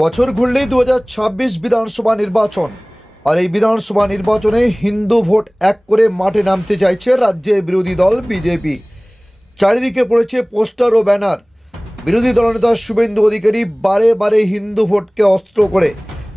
বছর ঘুরলেই 2026 বিধানসভা নির্বাচন। আর এই বিধানসভা নির্বাচনে হিন্দু ভোট এক করে মাঠে নামতে চাইছে রাজ্যের বিরোধী দল বিজেপি। চারিদিকে পড়েছে পোস্টার ও ব্যানার। বিরোধী দলনেতা শুভেন্দু অধিকারী বারে বারে হিন্দু ভোটকে অস্ত্র করে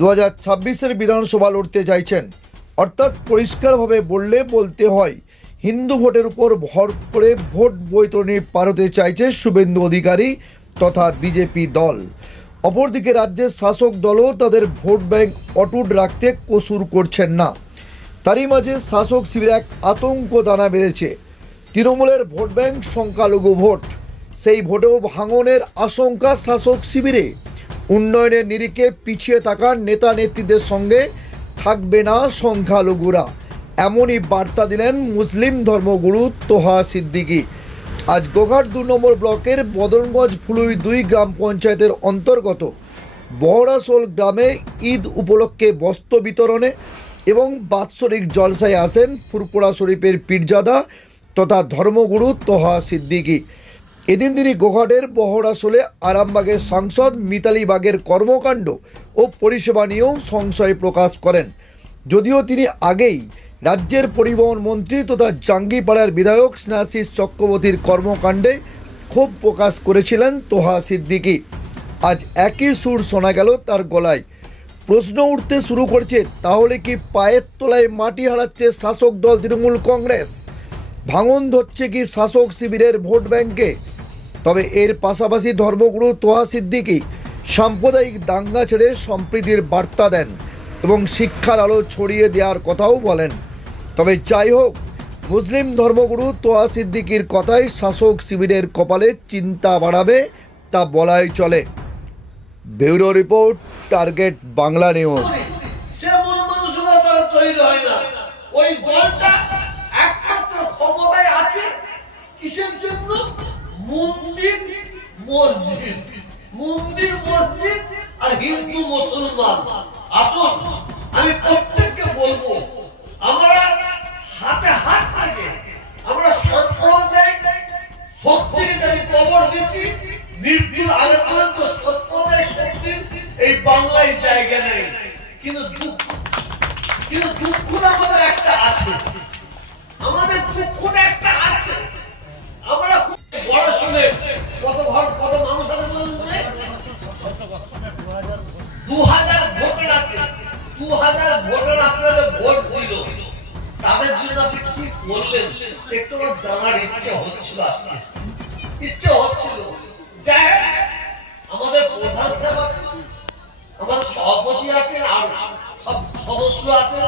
2026-এর বিধানসভা লড়তে চাইছেন। অর্থাৎ পরিষ্কারভাবে বলতে হয়, হিন্দু ভোটের উপর ভর করে ভোট বৈতরণী পারতে চাইছে শুভেন্দু অধিকারী তথা বিজেপি দল। অপরদিকে রাজ্যের শাসক দলও তাদের ভোট ব্যাংক অটুট রাখতে কসুর করছেন না। তারই মাঝে শাসক শিবিরে এক আতঙ্ক দানা বেঁধেছে। তৃণমূলের ভোট ব্যাংক সংখ্যালঘু ভোট, সেই ভোটেও ভাঙনের আশঙ্কা শাসক শিবিরে। উন্নয়নের নিরিখে পিছিয়ে থাকা নেতা নেত্রীদের সঙ্গে থাকবে না সংখ্যালঘুরা, এমনই বার্তা দিলেন মুসলিম ধর্মগুরু তোহা সিদ্দিকী। আজ গোঘাট 2 নম্বর ব্লকের বদনগঞ্জ ফুলুই 2 গ্রাম পঞ্চায়েতের অন্তর্গত বহরাসোল গ্রামে ঈদ উপলক্ষে বস্ত্র বিতরণে এবং বাৎসরিক জলসায় আসেন ফুরপুরা শরীফের পীরজাদা তথা ধর্মগুরু তোহা সিদ্দিকী। এদিন তিনি গোঘাটের বহরাসোলে আরামবাগের সাংসদ মিতালি বাগের কর্মকাণ্ড ও পরিষেবা নিয়েও সংশয় প্রকাশ করেন। যদিও তিনি আগেই রাজ্যের পরিবহন মন্ত্রী তথা জাঙ্গিপাড়ার বিধায়ক স্নেহাশিস চক্রবর্তীর কর্মকাণ্ডে ক্ষোভ প্রকাশ করেছিলেন তোহা সিদ্দিকী। আজ একই সুর শোনা গেল তার গলায়। প্রশ্ন উঠতে শুরু করছে, তাহলে কি পায়ের তলায় মাটি হারাচ্ছে শাসক দল তৃণমূল কংগ্রেস? ভাঙন ধরছে কি শাসক শিবিরের ভোট ব্যাংকে? তবে এর পাশাপাশি ধর্মগুরু তোহা সিদ্দিকী সাম্প্রদায়িক দাঙ্গা ছেড়ে সম্প্রীতির বার্তা দেন এবং শিক্ষার আলো ছড়িয়ে দেওয়ার কথাও বলেন। তবে যাই হোক, মুসলিম ধর্মগুরু তোহা সিদ্দিকীর কথাই শাসক শিবিরের কপালে চিন্তা বাড়াবে তা বলাই চলে। Bureau report, target Bangla news. কিসের জন্য? মন্দির মসজিদ আর হিন্দু মুসলমান। আসুন, আমি প্রত্যেককে বলবো, আমরা হাতে হাত থাকে, আমরা সম্প্রদায় শক্তিকে আমি কবর দিচ্ছি, মৃত্যুর আগে পর্যন্ত সম্প্রদায় শক্তির এই বাংলায় জায়গা নেই। কিন্তু দুঃখটা আমাদের একটা আছে, আমাদের দুঃখটা একটা আছে। আমরা বড় শুনে কত মানুষ আছে বলুন, 2000 ভোটার আছে। 2000 ভোটার আপনাদের ভোট দিল, তাদের জন্য আপনি কি বললেন একটু জানার ইচ্ছা হচ্ছিল। আজকে ইচ্ছা হচ্ছিল যে আমাদের প্রধান সাহেব আছে, আমাদের সভাপতি আছে, আর সব সদস্য আছে,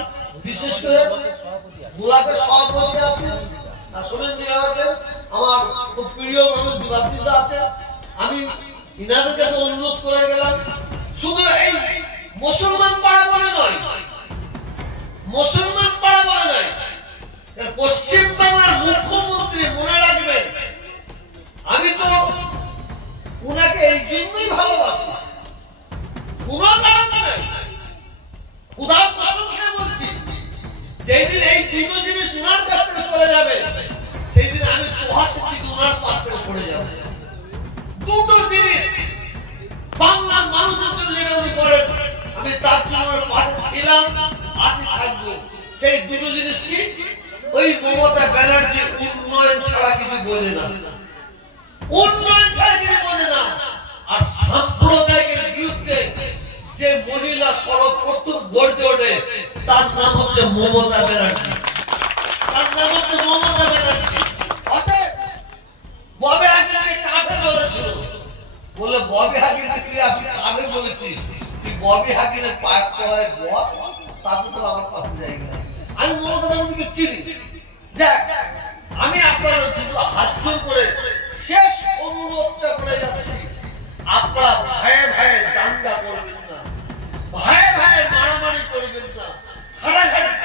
বিশেষ করে গোলাপের সভাপতি আছে, আমার খুব প্রিয় মানুষ দিবাসীরা আছে। আমি ইনাদের কাছে অনুরোধ করে গেলাম, শুধু এই মুসলমান পাড়া বলে নয়, মুসলমান পাড়া বলে নয়, পশ্চিম বাংলার মুখ্যমন্ত্রী মনে রাখবেন, আমি তো উনাকে এই জন্যই ভালোবাসি, কোনো কারণ নাই। উদাহরণ বলছি, যেদিন এই দুটো জিনিস উনার কাছ থেকে চলে যাবে, সেই দিন আমি তোহা সিদ্দিকী উনার পাশ থেকে পড়ে যাব। দুটো জিনিস বাংলার মানুষের জন্য উনি করেন, আমি তার জন্য পাশে ছিলাম, আজই থাকবো। সেই দুটো জিনিস কি? ওই মমতা ব্যানার্জি উন্নয়ন ছাড়া কিছু বোঝে না, উন্নয়ন ছাড়া কিছু বোঝে না। আর সাম্প্রদায়িকের বিরুদ্ধে যে মহিলা সর্বপ্রথম গর্জে ওঠে, তার নাম হচ্ছে মমতা ব্যানার্জি, তার নাম হচ্ছে মমতা ব্যানার্জি। ববি হাকিমকে কাকে বলেছিল? বলে ববি হাকিমকে তুই আপনি আগে বলেছিস, তুই ববি হাকিমের পায়ের তলায় বস, তারপর তো আমার পাশে জায়গা। আমি মমতা ব্যানার্জিকে চিনি। দেখ, আমি আপনার শুধু হাত জোর করে শেষ অনুরোধটা করে যাচ্ছি, আপনারা ভাইয়ে ভাইয়ে দাঙ্গা করবেন না, ভাইয়ে ভাইয়ে মারামারি করবেন না,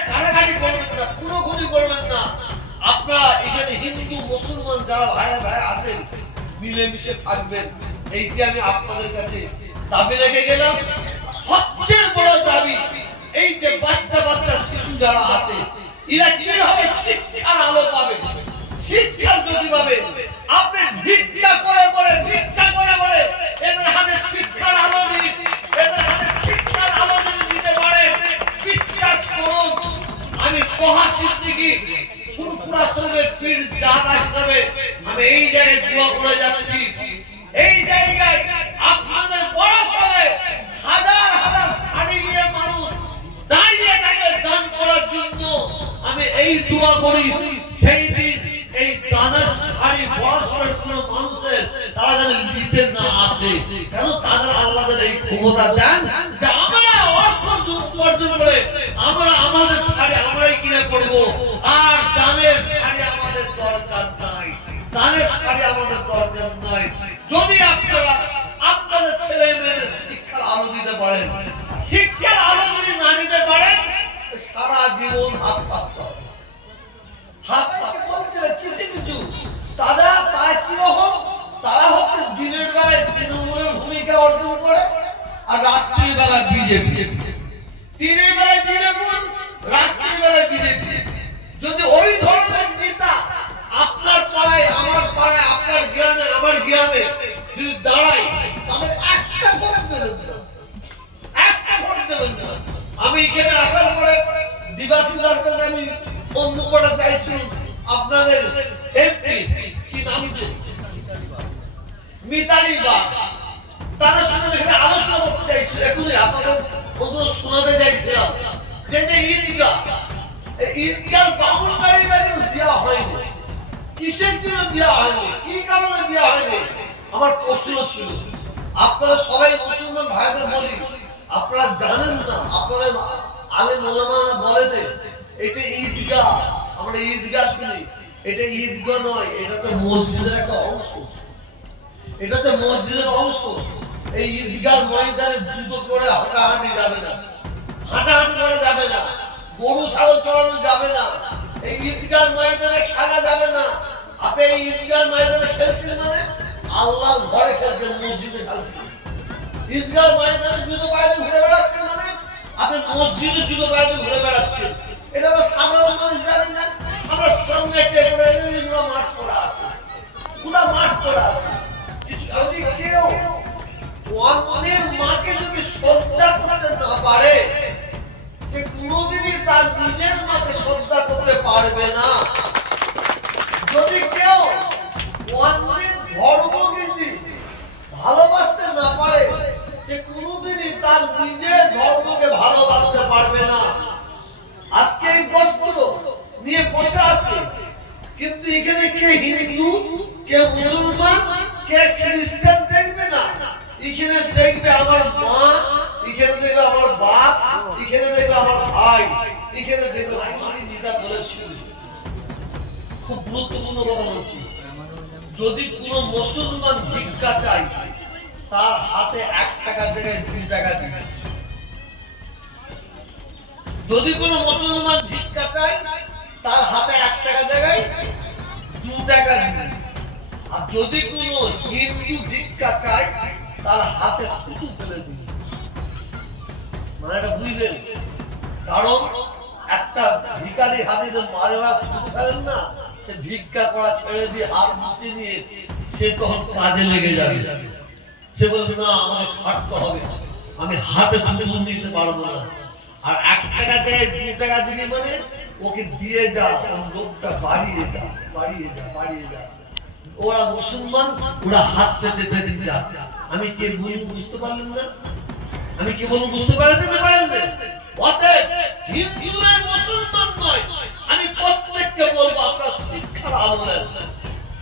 কাটাকাটি করবেন না, খুনোখুনি করবেন না। আপনারা এখানে হিন্দু মুসলমান যারা ভাই ভাই আছেন, মিলেমিশে থাকবেন, এইটি আমি আপনাদের কাছে দাবি রেখে গেলাম। সবচেয়ে বড় দাবি, এই যে বাচ্চা শিশু যারা আছে, এরা কিভাবে শিক্ষার আলো পাবে, শিক্ষার জ্যোতি পাবে? আপনি ভিক্ষা করে এদের হাতে শিক্ষার আলো দিন, এদের মহাসিদ্দিকী ফুরফুরা শরীফের পীর জাদা হিসাবে আমি এই জায়গায় দোয়া করে যাচ্ছি। এই জায়গায় আপনাদের পড়াশোনায় হাজার হাজার শাড়ি নিয়ে মানুষ দাঁড়িয়ে থাকে দান করার জন্য। আমি এই দোয়া করি সেই দিন এই দানের শাড়ি পড়াশোনার কোন মানুষের তারা যেন নিতে না আসে, কেন তাদের আল্লাহ এই ক্ষমতা দেন যে আমরা অর্থ উপার্জন করে আমরা আমাদের শাড়ি আমরাই কিনে পড়বো, আর দানের শাড়ি আমাদের দরকার নাই, দানের শাড়ি আমাদের দরকার নাই। যদি আপনারা আপনাদের ছেলে মেয়েদের শিক্ষার আলো দিতে পারেন, শিক্ষার আলো যদি না দিতে পারেন সারা জীবন হাত পাততে হবে। হাত পাতে বলছে কিছু কিছু তারা তাই কিরকম, তারা হচ্ছে দিনের বেলায় তৃণমূলের ভূমিকা অর্জন করে আর রাত্রির বেলা বিজেপি, দিনের বেলায় তৃণমূল রাত্রির বেলায় বিজেপি। যদি ওই ধরনের নেতা আপনার পাড়ায় আমার পাড়ায় আপনার গ্রামে আমার গ্রামে যদি দাঁড়ায় তাহলে একটা ভোট দেবেন না, একটা ভোট দেবেন না। আমি এখানে আসার পরে দিবাসীর রাস্তাতে আমি বন্ধ করা চাইছি আপনাদের এমপি কি নাম যে মিতালি বা তাদের সঙ্গে এখানে আলোচনা করতে চাইছি। এখনই আপনাদের বন্ধু শোনাতে চাইছিলাম যে ঈদগাহ, ঈদগাহ বাউন্ডারি দেওয়া হয়নি, কিসের জন্য দেওয়া হয়নি, কি কারণে দেওয়া হয়নি আমার প্রশ্ন ছিল। আপনারা সবাই মুসলমান ভাইদের বলি, আপনারা জানেন না, আপনারা আলেম ওলামারা বলেন এটা ঈদগাহ, আমরা ঈদগাহ শুনি, এটা ঈদগাহ নয়, এটা তো মসজিদের একটা অংশ, এটা তো মসজিদের অংশ। এই ঈদগাহ ময়দানে জুতো করে হাঁটাহাঁটি যাবে না, হাঁটাহাঁটি করে যাবে না, গরু ছাগল চড়ানো যাবে না, এই ঈদগাহ ময়দানে খেলা যাবে না। আপনি এই ঈদগাহ ময়দানে খেলছেন মানে আল্লাহর ঘরে খেলছেন, মসজিদে খেলছেন। ঈদগাহ ময়দানে জুতো পায়ে ঘুরে বেড়াচ্ছেন মানে আপনি মসজিদে জুতো পায়ে ঘুরে বেড়াচ্ছেন। এটা আমরা সাধারণ মানুষ জানি না। আমরা সামনে পুরো মাঠ করা আছে, পুরো মাঠ করা আছে। যদি কেউ অন্যের মাকে যদি শ্রদ্ধা করতে না পারে সে কোনোদিনই তার নিজের মাকে শ্রদ্ধা করতে পারবে না। যদি কেউ অন্যের ধর্মকে ভালোবাসতে না পারে সে কোনোদিনই তার নিজের ধর্মকে ভালোবাসতে পারবে না। আজকে এই বস্ত্র নিয়ে বসে আছে, কিন্তু এখানে কে হিন্দু, কে মুসলমান, কে খ্রিস্টান দেখবে না। এখানে দেখবে আমার মা, এখানে দেখবে আমার বাপ, এখানে দেখবে আমার ভাই, এখানে দেখবে আমি যেটা বলেছি খুব গুরুত্বপূর্ণ কথা বলছি। যদি কোন মুসলমান ভিক্ষা চাই তার হাতে 1 টাকার জায়গায় 2 টাকা দিবে। যদি কোন মুসলমান ভিক্ষা চাই তার হাতে 1 টাকার জায়গায় 2 টাকা দিবে। আর যদি কোন হিন্দু ভিক্ষা চাই তার হাতে থুতু ফেলে দিবে। মানে এটা বুঝলেন? কারণ একটা ভিখারির হাতে তো মারে মারে থুতু ফেলেন না, সে ভিক্ষা করা ছেড়ে দিয়ে হাত মুছে নিয়ে সে তখন কাজে লেগে যাবে। সে বলছে না আমাকে খাটতে হবে, আমি হাতে থুতু নিতে পারবো না। আর 1 টাকা দেয় 2 টাকা দিবি মানে ওকে দিয়ে যা, লোকটা বাড়িয়ে যা, বাড়িয়ে যা, বাড়িয়ে যা। ওরা মুসলমান, ওরা হাত পেতে পেতে যা। আমি কে বলবো বুঝতে পারলেন না? আমি কি বলবো বুঝতে পারলেন না? পারেন না? অতএব হিন্দুরা মুসলমান নয়, আমি প্রত্যেককে বলবো আপনারা শিক্ষার আলো নেন।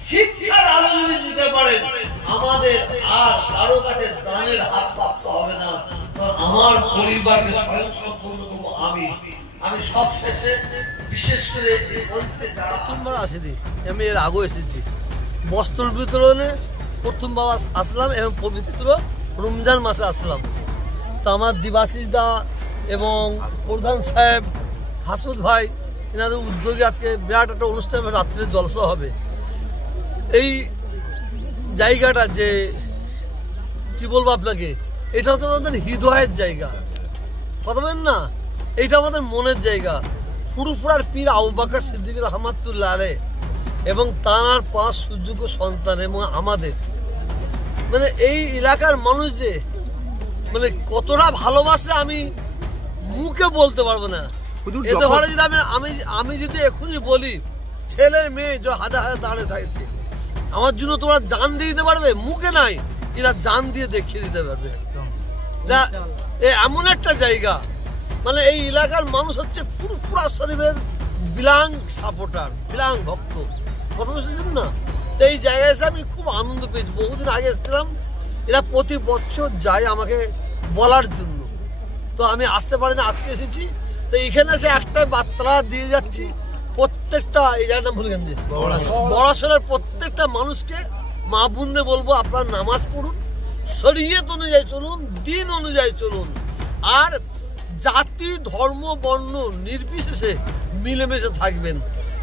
শিক্ষার আলো যদি নিতে পারেন আমাদের আর কারো কাছে দানের হাত পাততে হবে না। আমার পরিবারকে স্বয়ংসম্পূর্ণ করবো আমি। আমি সব শেষে বিশেষ করে প্রথমবার আসিনি, আমি এর আগেও এসেছি। বস্ত্র বিতরণে প্রথমবার আসলাম এবং পবিত্র রমজান মাসে আসলাম। তো আমার দিবাশিস দা এবং প্রধান সাহেব হাসমুদ ভাই এনাদের উদ্যোগে আজকে বিরাট একটা অনুষ্ঠান, রাত্রে জলসা হবে। এই জায়গাটা যে কি বলবো আপনাকে, এটা হচ্ছে আমাদের হৃদয়ের জায়গা, কথা বলেন না, এটা আমাদের মনের জায়গা। ফুরফুরার পীর আবু বকর সিদ্দিক রহমাতুল্লাহ আলাইহি এবং তার 5 সুযোগ্য সন্তান এবং আমাদের মানে এই এলাকার মানুষ যে মানে কতটা ভালোবাসে আমি মুখে বলতে পারবো না। এতে ঘরে যদি আমি যদি এখনই বলি ছেলে মেয়ে যে হাজার হাজার দাঁড়িয়ে থাকছে আমার জন্য তোমরা জান দিয়ে দিতে পারবে, মুখে নাই এরা জান দিয়ে দেখিয়ে দিতে পারবে। এমন একটা জায়গা, মানে এই এলাকার মানুষ হচ্ছে ফুরফুরা শরীফের বিলাং সাপোর্টার, বিলাং ভক্ত, কথা বুঝেছেন না? তো এই জায়গায় এসে আমি খুব আনন্দ পেয়েছি। বহুদিন আগে এসেছিলাম, এরা প্রতি বছর যায় আমাকে বলার জন্য, তো আমি আসতে পারিনি, আজকে এসেছি। তো এখানে এসে একটাই বার্তা দিয়ে যাচ্ছি, প্রত্যেকটা এই জায়গার নাম ভুলে গেছি, বড়াসরের প্রত্যেকটা মানুষকে মা বোনদের বলবো আপনারা নামাজ পড়ুন, শরীয়ত অনুযায়ী চলুন, দিন অনুযায়ী চলুন, আর জাতি ধর্ম বর্ণ নির্বিশেষে মিলেমিশে থাকবেন।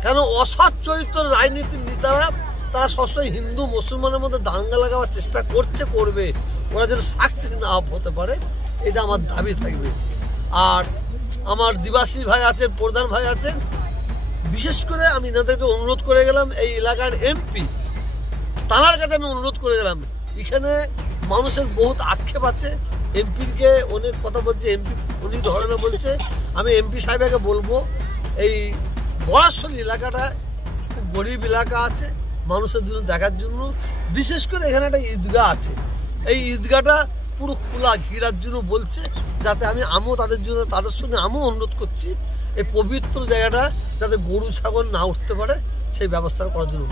কেন অসৎ চরিত্র রাজনীতির নেতারা তারা সবসময় হিন্দু মুসলমানের মধ্যে দাঙ্গা লাগাবার চেষ্টা করবে, ওরা যেন সাকসেস না হতে পারে, এটা আমার দাবি থাকবে। আর আমার দিবাসী ভাই আছেন, প্রধান ভাই আছেন, বিশেষ করে আমি এনাদেরকে অনুরোধ করে গেলাম, এই এলাকার এমপি তার কাছে আমি অনুরোধ করে গেলাম, এখানে মানুষের বহুত আক্ষেপ আছে, এমপিকে অনেক কথা বলছে, এমপি উনি ধরনের বলছে, আমি এমপি সাহেবকে বলবো এই বড়াশোল এলাকাটা খুব গরিব এলাকা আছে, মানুষের জন্য দেখার জন্য, বিশেষ করে এখানে একটা ঈদগাহ আছে, এই ঈদগাহটা পুরো খোলা ঘিরার জন্য বলছে, যাতে আমিও তাদের সঙ্গে আমিও অনুরোধ করছি এই পবিত্র জায়গাটা যাতে গরু ছাগল না উঠতে পারে সেই ব্যবস্থা করার জন্য।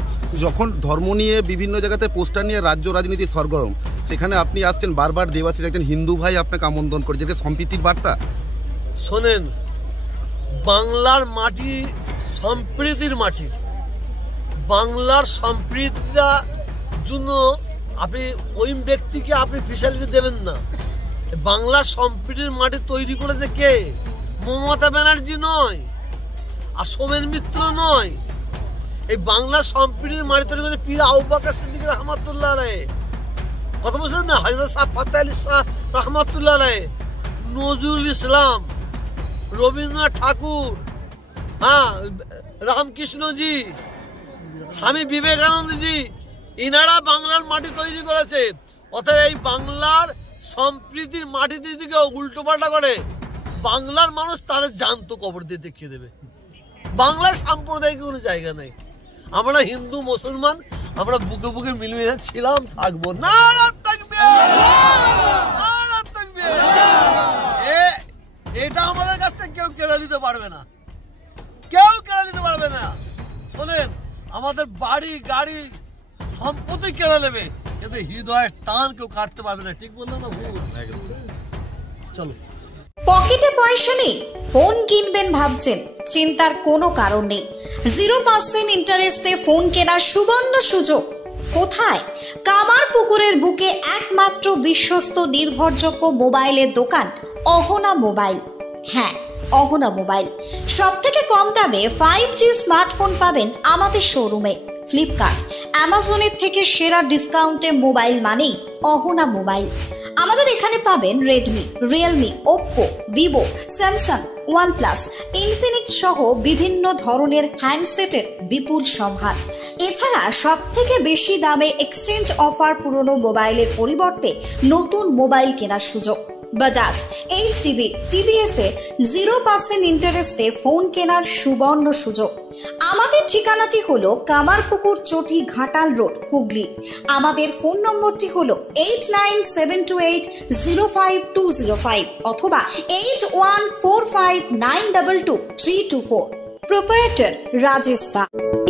যখন ধর্ম নিয়ে বিভিন্ন জায়গাতে পোস্টার নিয়ে রাজ্য রাজনীতি সরগরম, সেখানে আপনি আসছেন বারবার, দেবাশিস একজন হিন্দু ভাই আপনাকে আমন্ত্রণ করে, যেটা সম্প্রীতির বার্তা। শোনেন, বাংলার মাটি সম্প্রীতির মাটি, বাংলার সম্প্রীতিটা জন্য আপনি ওই ব্যক্তিকে আপনি ফ্যাসিলিটি দেবেন না। বাংলার সম্প্রীতির মাটি তৈরি করেছে কে? মমতা ব্যানার্জি নয়, আর সোমেন মিত্র নয়। এই বাংলার সম্প্রীতির মাটি তৈরি করেছে পীর আবু বকর সিদ্দিক রহমাতুল্লাহ আলাইহি, কথা বলছেন না, হযরত শাহ ফাতেহ আলী শাহ রহমাতুল্লাহ আলাইহি, নজরুল ইসলাম, রবীন্দ্রনাথ ঠাকুর, হ্যাঁ, রামকৃষ্ণজি, স্বামী বিবেকানন্দজি, ইনারা বাংলার মাটি তৈরি করেছে। অতএব এই বাংলার সম্প্রীতির মাটিতে যদি কেউ উল্টো পাল্টা করে, বাংলার মানুষ তাদের জ্যান্ত কবর দিয়ে দেখিয়ে দেবে। বাংলার সাম্প্রদায়িক কোনো জায়গা নেই। আমরা হিন্দু মুসলমান, আমরা বুকে বুকে মিলেমিশে ছিলাম, থাকবো। এটা আমাদের কাছ থেকে কেউ কেড়ে নিতে পারবে না, কেউ কেড়ে নিতে পারবে না। শোনেন, আমাদের বাড়ি গাড়ি সম্পত্তি কেড়ে নেবে, কিন্তু হৃদয়ের টান কেউ কাটতে পারবে না। ঠিক বললাম না ভুল? চলো। পকেটে পয়সা নেই, ফোন কিনবেন ভাবছেন, চিন্তার কোনো কারণ নেই। 0% ইন্টারেস্টে ফোন কেনার সুবর্ণ সুযোগ। কোথায়? কামারপুকুরের বুকে একমাত্র বিশ্বস্ত নির্ভরযোগ্য মোবাইলের দোকান অহনা মোবাইল। হ্যাঁ, অহনা মোবাইল। সব থেকে কম দামে 5G স্মার্টফোন পাবেন আমাদের শোরুমে। ফ্লিপকার্ট, অ্যামাজনের থেকে সেরা ডিসকাউন্টে মোবাইল মানেই অহনা মোবাইল। আমাদের এখানে পাবেন Redmi, Realme, Oppo, Vivo, Samsung, OnePlus, Infinix সহ বিভিন্ন ধরনের হ্যান্ডসেটের বিপুল সম্ভার। এছাড়া সব থেকে বেশি দামে এক্সচেঞ্জ অফার, পুরনো মোবাইলের পরিবর্তে নতুন মোবাইল কেনার সুযোগ। বাজাজ, এইচডিবি, টিভিএসে 0% ইন্টারেস্টে ফোন কেনার সুবর্ণ সুযোগ। আমাদের ঠিকানাটি হলো কামারপুকুর চটি, ঘাটাল রোড, হুগলি। আমাদের ফোন নম্বরটি হলো 8972805205 অথবা 8145922324। প্রোপাইটার রাজেশ দা।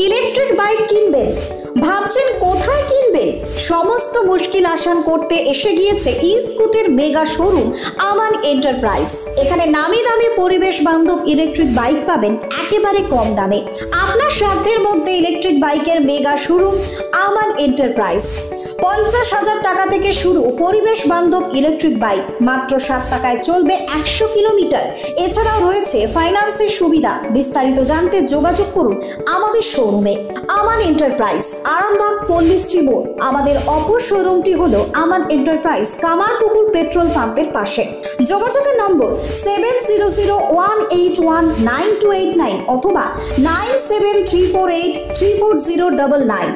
ইলেকট্রিক বাইক কিনবেন? ভাবছেন কোথায় কিনবেন? সমস্ত মুশকিল আসান করতে এসে গিয়েছে ই-স্কুটের মেগা শোরুম আমান এন্টারপ্রাইজ। এখানে নামি দামি পরিবেশ বান্ধব ইলেকট্রিক বাইক পাবেন একেবারে কম দামে। আপনার সাধ্যের মধ্যে ইলেকট্রিক বাইকের মেগা শোরুম আমান এন্টারপ্রাইজ। 50,000 টাকা থেকে শুরু পরিবেশ বান্ধব ইলেকট্রিক বাইক, মাত্র 7 টাকায় চলবে 100 কিলোমিটার। এছাড়াও রয়েছে ফাইন্যান্সের সুবিধা। বিস্তারিত জানতে যোগাযোগ করুন আমাদের শোরুমে আমান এন্টারপ্রাইজ, আরামবাগ, পল্লীশ্রী মোড়। আমাদের অপর শোরুমটি হলো আমান এন্টারপ্রাইজ, কামারপুকুর পেট্রোল পাম্পের পাশে। যোগাযোগের নম্বর 7001819289 অথবা 9734834099।